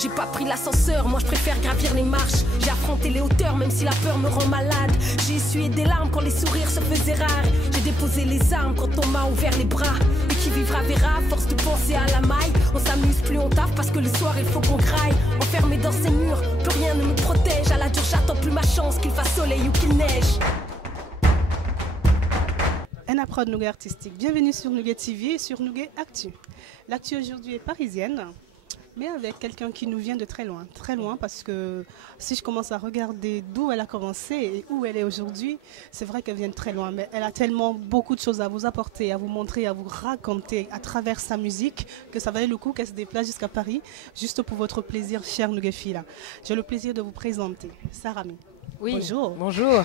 J'ai pas pris l'ascenseur, moi je préfère gravir les marches. J'ai affronté les hauteurs même si la peur me rend malade. J'ai essuyé des larmes quand les sourires se faisaient rares. J'ai déposé les armes quand on m'a ouvert les bras. Et qui vivra verra, force de penser à la maille. On s'amuse plus on taffe parce que le soir il faut qu'on graille. Enfermé dans ces murs, plus rien ne me protège. À la dure j'attends plus ma chance qu'il fasse soleil ou qu'il neige. Prod Nougat Artistique. Bienvenue sur Nougat TV et sur Nougat Actu. L'actu aujourd'hui est parisienne, mais avec quelqu'un qui nous vient de très loin parce que si je commence à regarder d'où elle a commencé et où elle est aujourd'hui, c'est vrai qu'elle vient de très loin, mais elle a tellement beaucoup de choses à vous apporter, à vous montrer, à vous raconter à travers sa musique que ça valait le coup qu'elle se déplace jusqu'à Paris, juste pour votre plaisir, chère Nougat Fila. J'ai le plaisir de vous présenter Sarami. Oui, bonjour. Bonjour.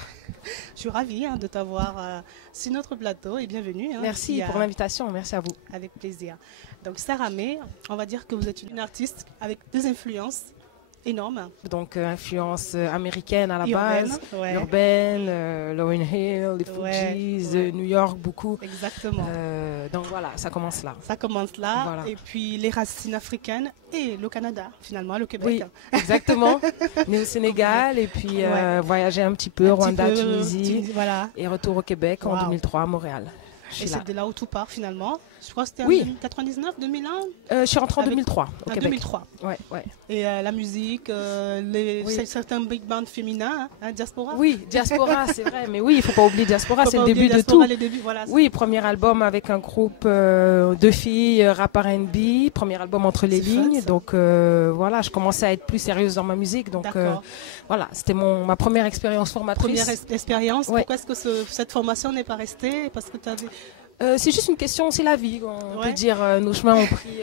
Je suis ravie de t'avoir sur notre plateau et bienvenue. Merci pour l'invitation, merci à vous. Avec plaisir. Donc Sarami, on va dire que vous êtes une artiste avec des influences énormes. Donc influence américaine à la urbaine, base, ouais. Urbaine, Lauryn Hill, les Fugees, ouais. New York beaucoup. Exactement. Donc voilà, ça commence là. Ça commence là, voilà. Et puis les racines africaines et le Canada, finalement, le Québec. Oui, exactement. Né au Sénégal et puis voyager un petit peu, Rwanda, Tunisie, voilà. Et retour au Québec en 2003 à Montréal. Et c'est de là où tout part finalement. Je crois que c'était en 1999, 2001. Je suis rentrée en 2003 au Québec. 2003. Ouais. Et la musique, certains big bands féminins, Diaspora. Oui, Diaspora, c'est vrai. Mais oui, il ne faut pas oublier Diaspora, c'est le début de tout. Voilà, oui, premier album avec un groupe de filles, rap R&B, premier album entre les lignes. Donc voilà, je commençais à être plus sérieuse dans ma musique. Donc voilà, c'était ma première expérience formatrice. Première expérience. Pourquoi est-ce que cette formation n'est pas restée? Parce que tu avais... c'est juste une question, c'est la vie. On peut dire nos chemins ont pris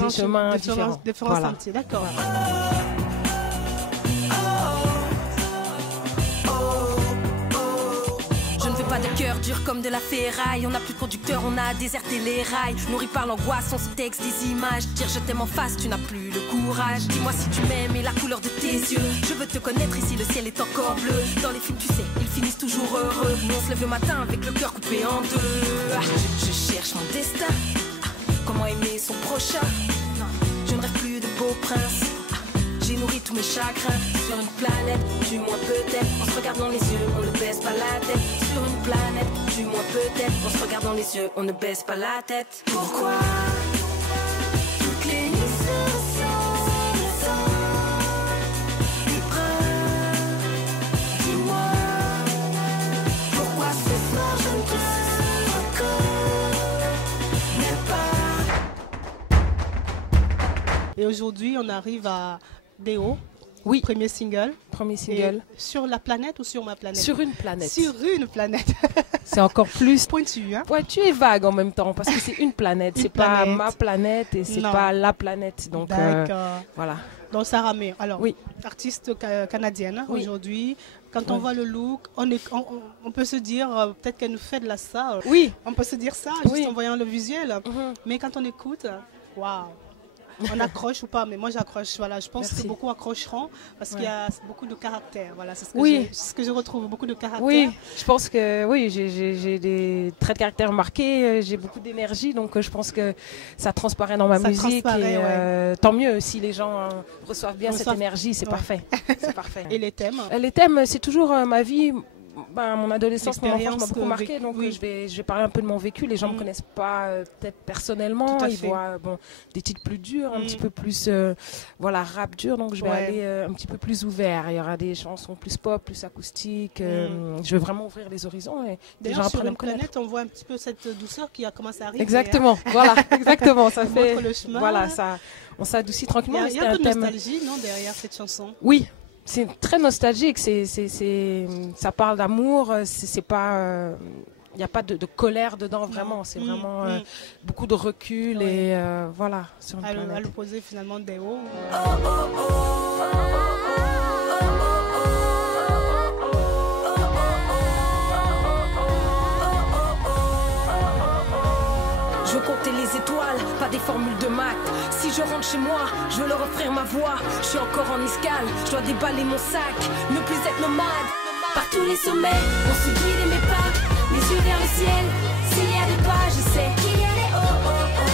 des chemins différents. Voilà. Sentiers, d'accord. Pas de cœur dur comme de la ferraille. On n'a plus de conducteur, on a déserté les rails. Nourri par l'angoisse, on se texte des images. Dire je t'aime en face, tu n'as plus le courage. Dis-moi si tu m'aimes et la couleur de tes yeux. Je veux te connaître ici, le ciel est encore bleu. Dans les films tu sais, ils finissent toujours heureux. Nous on se lève le matin avec le cœur coupé en deux. Je cherche mon destin. Comment aimer son prochain? Je ne rêve plus de beau prince. J'ai nourri tous mes chagrins sur une planète, du moins peut-être. On se regarde dans les yeux, on ne baisse pas la tête. Sur une planète, du moins peut-être. On se regarde dans les yeux, on ne baisse pas la tête. Pourquoi toutes les nuits se ressemblent du prince? Dis-moi pourquoi ce soir je ne te reconnais pas. Et aujourd'hui, on arrive à Déo. Oui. Premier single. Et sur la planète ou sur ma planète? Sur une planète. Sur une planète. C'est encore plus pointu. Pointu et vague en même temps parce que c'est une planète. C'est pas ma planète et c'est pas la planète. Donc voilà. Donc Sarami, alors artiste canadienne aujourd'hui. Quand on voit le look, on peut se dire peut-être qu'elle nous fait de la ça. Oui. On peut se dire ça juste en voyant le visuel. Mais quand on écoute, waouh. On accroche ou pas, mais moi j'accroche. Voilà, je pense que beaucoup accrocheront parce qu'il y a beaucoup de caractère. Voilà, c'est ce que je retrouve, beaucoup de caractère. Oui, je pense que j'ai des traits de caractère marqués, j'ai beaucoup d'énergie, donc je pense que ça transparaît dans ma musique. Et tant mieux si les gens reçoivent bien cette énergie, c'est parfait. C'est parfait. Et les thèmes? Les thèmes, c'est toujours ma vie. Mon adolescence, mon enfance m'a beaucoup marqué, donc je vais parler un peu de mon vécu. Les gens ne me connaissent pas peut-être personnellement, ils voient des titres plus durs, un petit peu plus rap dur, donc je vais aller un petit peu plus ouvert. Il y aura des chansons plus pop, plus acoustiques. Je veux vraiment ouvrir les horizons. D'ailleurs, sur une planète, on voit un petit peu cette douceur qui a commencé à arriver. Exactement, voilà, exactement. Ça fait, le chemin. Voilà, on s'adoucit tranquillement. Il y a un peu de nostalgie, non, derrière cette chanson? Oui. C'est très nostalgique, ça parle d'amour, c'est pas, il n'y a pas de colère dedans vraiment, c'est vraiment beaucoup de recul et voilà, sur une planète. À l'opposé finalement des hauts. Je veux compter les étoiles, pas des formules de maths. Si je rentre chez moi, je veux leur offrir ma voix. Je suis encore en escale, je dois déballer mon sac. Ne plus être nomade, par tous les sommets. On se guide mes pas, les yeux vers le ciel. S'il y a des pas, je sais qu'il y a des oh oh oh.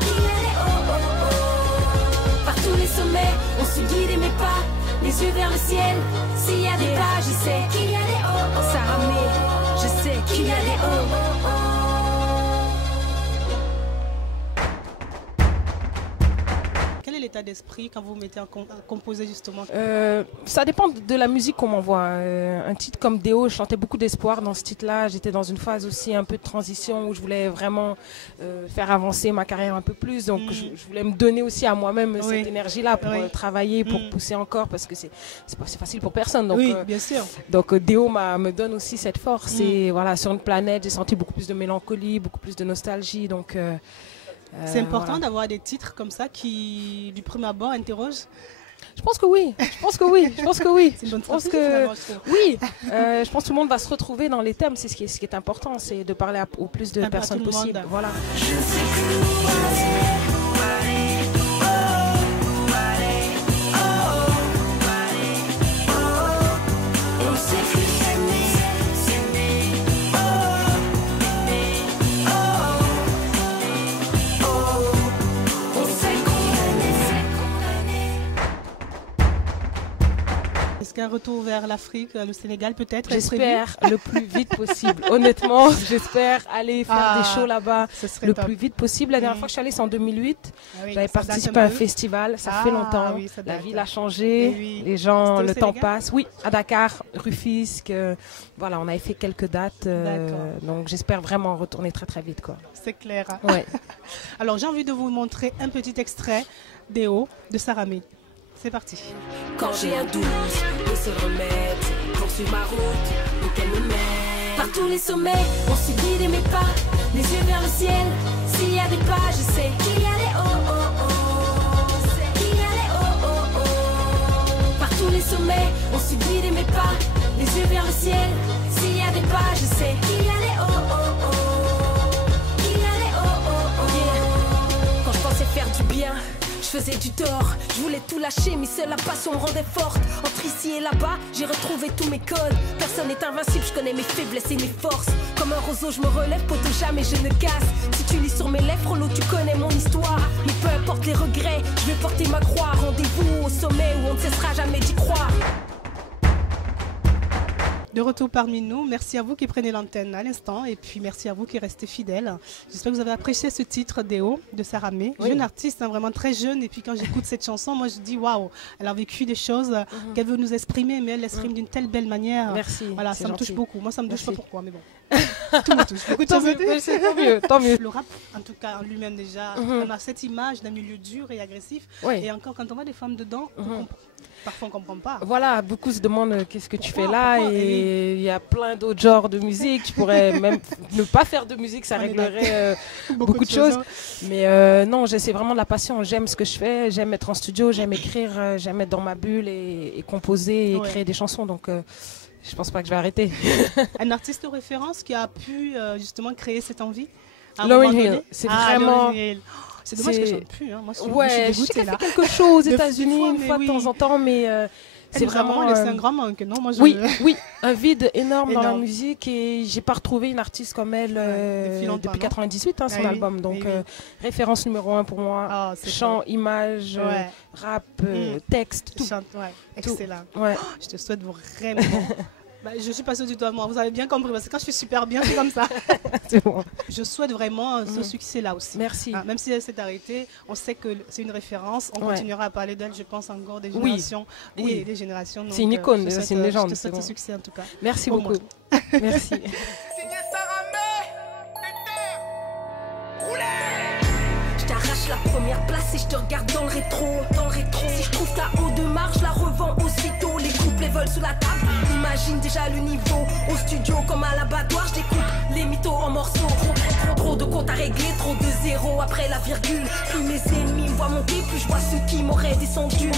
Qu'il y a des oh oh oh. Par tous sommets, on se guide mes pas, les yeux vers le ciel. S'il y a des pas, je sais qu'il y a des hauts. Saramé, je sais qu'il y a des hauts. Quel est l'état d'esprit quand vous mettez à composer justement? Ça dépend de la musique qu'on m'envoie. Un titre comme Déo, je chantais beaucoup d'espoir dans ce titre-là. J'étais dans une phase aussi un peu de transition où je voulais vraiment faire avancer ma carrière un peu plus. Donc je voulais me donner aussi à moi-même cette énergie-là pour travailler, pour pousser encore, parce que c'est pas facile pour personne. Donc, bien sûr. Donc Déo me donne aussi cette force. Et voilà, sur une planète, j'ai senti beaucoup plus de mélancolie, beaucoup plus de nostalgie. Donc c'est important d'avoir des titres comme ça qui, du premier abord, interrogent. Je pense que oui. Je pense que oui. C'est une bonne je pense que oui. Je pense que tout le monde va se retrouver dans les thèmes. C'est ce qui est important, c'est de parler au plus de personnes possible. Voilà. Je ne sais plus où aller. Est-ce qu'un retour vers l'Afrique, le Sénégal peut-être? J'espère le plus vite possible. Honnêtement, j'espère aller faire des shows là-bas le plus vite possible. La dernière fois que je suis allée, c'est en 2008. J'avais participé à un festival. Ça fait longtemps. Oui, la ville a changé. Les gens, le temps passe. Oui, à Dakar, Rufisque. Voilà, on avait fait quelques dates. Donc j'espère vraiment retourner très très vite, quoi. C'est clair. Ouais. Alors j'ai envie de vous montrer un petit extrait Déo de Saramé. C'est parti. Quand j'ai un doute, le seul remède, poursuivre ma route, où qu'elle me mène. Par tous les sommets, on se guide mes pas, les yeux vers le ciel. S'il y a des pas, je sais qu'il y a des hauts, oh, oh. Qu'il y a des hauts, oh, oh. Par tous les sommets, on se guide mes pas, les yeux vers le ciel. S'il y a des pas, je sais qu'il y a des hauts, oh, oh. Qu'il y a des hauts, oh, oh. Yeah. Quand je pensais faire du bien, je faisais du tort, je voulais tout lâcher, mais seule la passion me rendait forte. Entre ici et là-bas, j'ai retrouvé tous mes codes. Personne n'est invincible, je connais mes faiblesses et mes forces. Comme un roseau, je me relève, poto, jamais je ne casse. Si tu lis sur mes lèvres, Rolo, tu connais mon histoire. Mais peu importe les regrets, je vais porter ma croix. Rendez-vous au sommet où on ne cessera jamais d'y croire. De retour parmi nous, merci à vous qui prenez l'antenne à l'instant et puis merci à vous qui restez fidèles. J'espère que vous avez apprécié ce titre Déo de Saramé, jeune artiste, vraiment très jeune, et puis quand j'écoute cette chanson, moi je dis waouh, elle a vécu des choses qu'elle veut nous exprimer, mais elle l'exprime d'une telle belle manière. Merci. Voilà, ça me touche beaucoup. Moi ça me touche pas pourquoi, mais bon. Tout me touche. Beaucoup de choses. Tant mieux. Le rap, en tout cas en lui-même déjà, on a cette image d'un milieu dur et agressif, et encore quand on voit des femmes dedans, parfois on ne comprend pas. Voilà, beaucoup se demandent qu'est-ce que tu fais là, et il y a plein d'autres genres de musique. Tu pourrais même ne pas faire de musique, ça réglerait beaucoup de choses. Mais non, c'est vraiment de la passion. J'aime ce que je fais, j'aime être en studio, j'aime écrire, j'aime être dans ma bulle et composer et créer des chansons. Donc je pense pas que je vais arrêter. Un artiste de référence qui a pu justement créer cette envie? Lauryn Hill, c'est vraiment... C'est dommage que je chante plus. Hein. Moi, je sais qu'elle fait quelque chose aux États-Unis une fois de temps en temps, mais c'est vraiment laissé un grand manque, non? Moi, oui, un vide énorme dans la musique, et j'ai pas retrouvé une artiste comme elle depuis 98, son album. Donc référence numéro 1 pour moi. Chant, image, rap, texte, tout. Excellent. Ouais. Je te souhaite vraiment. Je suis passée du tout à moi, vous avez bien compris, parce que quand je fais super bien, c'est comme ça. C'est bon. Je souhaite vraiment ce succès-là aussi. Merci. Même si elle s'est arrêtée, on sait que c'est une référence, on continuera à parler d'elle, je pense, encore des générations. Des générations. C'est une icône, c'est une légende. Je te souhaite succès en tout cas. Merci beaucoup. Merci. Je t'arrache la première place et je te regarde dans le rétro. Si je trouve ta haut de marge, je la revends aussitôt. Les couplets volent sous la table. Imagine déjà le niveau. Au studio comme à l'abattoir, je découpe les mythos en morceaux. Trop de comptes à régler, trop de zéros après la virgule. Plus mes ennemis me voient monter, plus je vois ceux qui m'auraient descendu.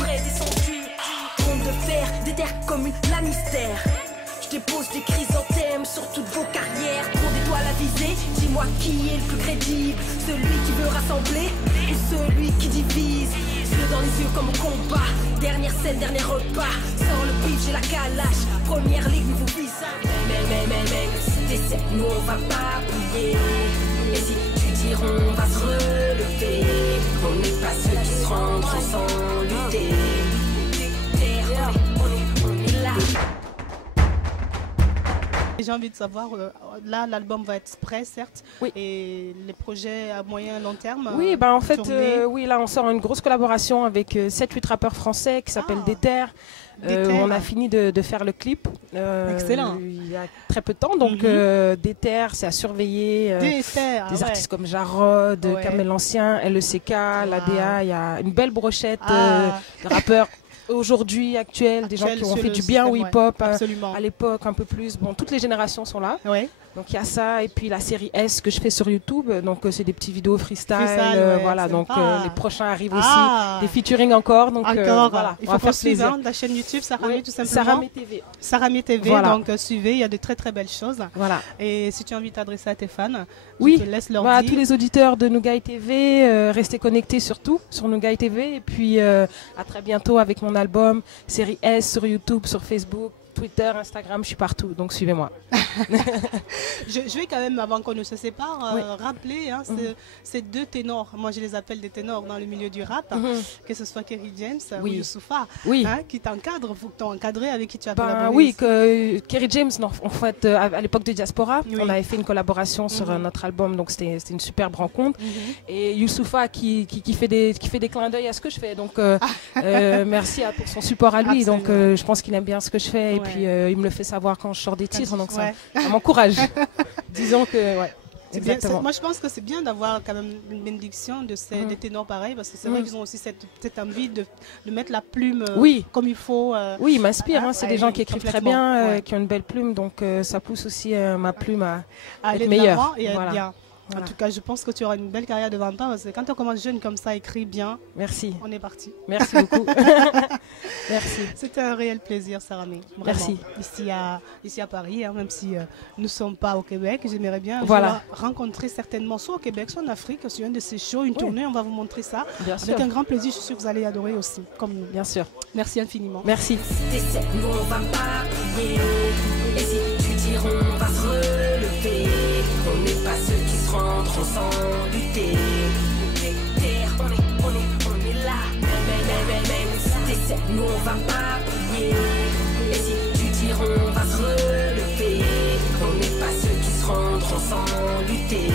Trompe de fer, déterre comme une Lannister. Je dépose des chrysanthèmes sur toutes vos carrières. Trop d'étoiles à viser, dis-moi qui est le plus crédible. Celui qui veut rassembler ou celui qui divise. Yeux dans les yeux comme au combat. Dernière scène, dernier repas. Sors le bif, j'ai la calache. Première ligue, nouveau visage. Mais si t'essaies, nous on va pas plier. Et si tu tires, on va se relever. On n'est pas ceux qui se rendront sans lutter. J'ai envie de savoir, là l'album va être prêt certes, oui. Et les projets à moyen long terme. Oui, en fait, oui, là on sort une grosse collaboration avec 7-8 rappeurs français qui s'appelle Déter. On a fini de faire le clip. Excellent. Il y a très peu de temps, donc Déter, c'est à surveiller. Des artistes comme Jarod, Kamel Ancien, LECK, l'ADA. Il y a une belle brochette de rappeurs. Aujourd'hui, actuels, des gens qui ont fait du bien au hip-hop à l'époque, un peu plus. Bon, toutes les générations sont là. Ouais. Donc il y a ça, et puis la série S que je fais sur YouTube. Donc c'est des petites vidéos freestyle. Voilà, donc les prochains arrivent aussi. Des featuring encore. Donc voilà. Il faut qu'on suive la chaîne YouTube, Saramé tout simplement. Saramé TV. Saramé TV, voilà. Donc suivez, il y a de très très belles choses. Voilà. Et si tu as envie de t'adresser à tes fans, je te laisse leur dire. dire. Tous les auditeurs de Nougaï TV, restez connectés surtout sur Nougaï TV. Et puis à très bientôt avec mon album, série S sur YouTube, sur Facebook. Twitter, Instagram, je suis partout, donc suivez-moi. je vais quand même, avant qu'on ne se sépare, rappeler ces deux ténors. Moi, je les appelle des ténors dans le milieu du rap, que ce soit Kerry James ou Youssoupha, qui t'encadrent, vous t'ont encadré, avec qui tu as collaboré. Oui, Kerry James, en fait, à l'époque de Diaspora, on avait fait une collaboration sur notre album, donc c'était une superbe rencontre. Et Youssoupha qui fait des clins d'œil à ce que je fais, donc merci pour son support à lui. Donc je pense qu'il aime bien ce que je fais. Et puis il me le fait savoir quand je sors des titres, donc ça m'encourage. Disons que, exactement. Moi je pense que c'est bien d'avoir quand même une bénédiction des ténors pareils, parce que c'est vrai qu'ils ont aussi cette envie de mettre la plume comme il faut. Oui, ils m'inspirent, c'est des gens qui écrivent très bien, qui ont une belle plume, donc ça pousse aussi ma plume à être meilleure. Et à être bien. En tout cas, je pense que tu auras une belle carrière devant toi, parce que quand on commence jeune comme ça, écrit bien, merci. On est parti. Merci beaucoup. Merci. C'était un réel plaisir, Saramé. Merci. Ici à Paris, même si nous ne sommes pas au Québec, j'aimerais bien rencontrer certainement, soit au Québec, soit en Afrique, sur un de ces shows, une tournée, on va vous montrer ça. Bien avec sûr. Un grand plaisir, je suis sûre que vous allez adorer aussi, comme nous. Bien sûr. Merci infiniment. Merci. Nous, on va pas prier. Et si tu dis on va se relever, on n'est pas ceux qui se rendront sans lutter. On est là. Même si t'essaies, nous on va pas prier. Et si tu dis on va se relever, on n'est pas ceux qui se rendront sans lutter.